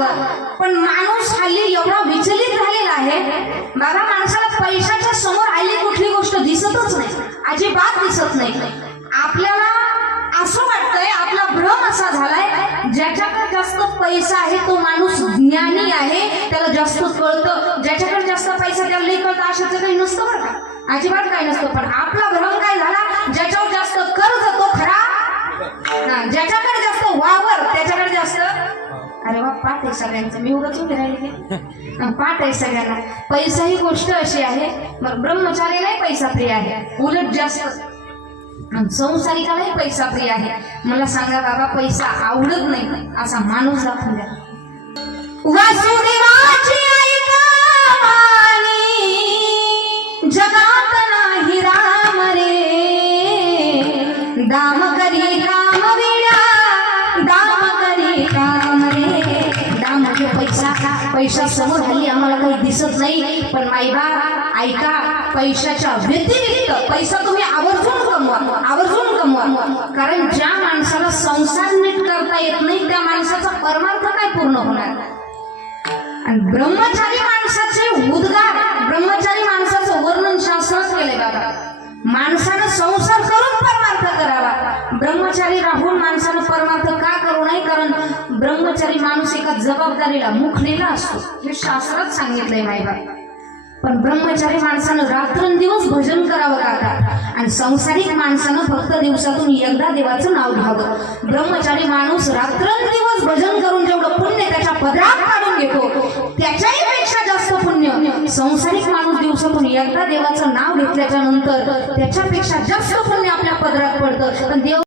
राहावं, पण माणूस हल्ली एवढा विचलित झालेला आहे बाबा, माणसाला पैशाच्या समोर हल्ली कुठली गोष्ट दिसतच नाही, अजिबात दिसत नाही. आपल्याला असं वाटतंय, आपला भ्रम असा झालाय, ज्याच्याकडे जास्त पैसा आहे तो माणूस ज्ञानी आहे, त्याला जास्त कळतं. ज्याच्याकडे जास्त पैसा त्याला नाही कळतं अशाचं काही नसतं बरं का, अजिबात काही नसतं. पण आपला भ्रम काय झाला, ज्याच्यावर जास्त कर्ज तो खरा, ज्याच्याकडे जास्त वावर त्याच्याकडे जास्त. अरे वा, पाठ आहे सगळ्यांचं, मी उगाच उभे राहिले, पाठ आहे सगळ्यांना. पैसा ही गोष्ट अशी आहे, मग ब्रह्मचारीलाही पैसा प्रिय आहे, उलट जास्त संसारिकालाही पैसा प्रिय आहे. मला सांगा बाबा, पैसा आवडत नाही असा माणूस दाखवून द्या. वासुदेवाची ऐका वाणी, जगात नाही राम रे, दाम करी काम वेड्या, दाम करी काम रे. दाम म्हणजे पैसा. पैसा समोर हल्ली आम्हाला काही दिसत नाही, पण माईबा ऐका, पैशाच्या व्यतिरिक्त पैसा तुम्ही आवर्जून कमवा, आवर्जून कमवा. कारण ज्या माणसाला संसार नीट करता येत नाही त्या माणसाचा परमार्थ काय पूर्ण होणार. आणि ब्रह्मचारी माणसाचे उद्गार, ब्रह्मचारी माणसाचं वर्णन शास्त्रात केले बाबा. माणसानं संसार करून परमार्थ करावा, ब्रह्मचारी राहून माणसानं परमार्थ का करू नये. कारण ब्रह्मचारी माणूस एका जबाबदारीला मुखलेला असतो, हे शास्त्रात सांगितलंय मायबा. पण ब्रह्मचारी माणसानं रात्रंदिवस भजन करावं काका, आणि संसारिक माणसानं फक्त दिवसातून एकदा देवाचं नाव घ्यावं. ब्रह्मचारी माणूस रात्रंदिवस भजन करून जेवढं पुण्य त्याच्या पदरात काढून घेतो, त्याच्याही पेक्षा जास्त पुण्य संसारिक माणूस दिवसातून एकदा देवाचं नाव घेतल्याच्या नंतर त्याच्यापेक्षा जास्त पुण्य आपल्या पदरात पडतं. पण देव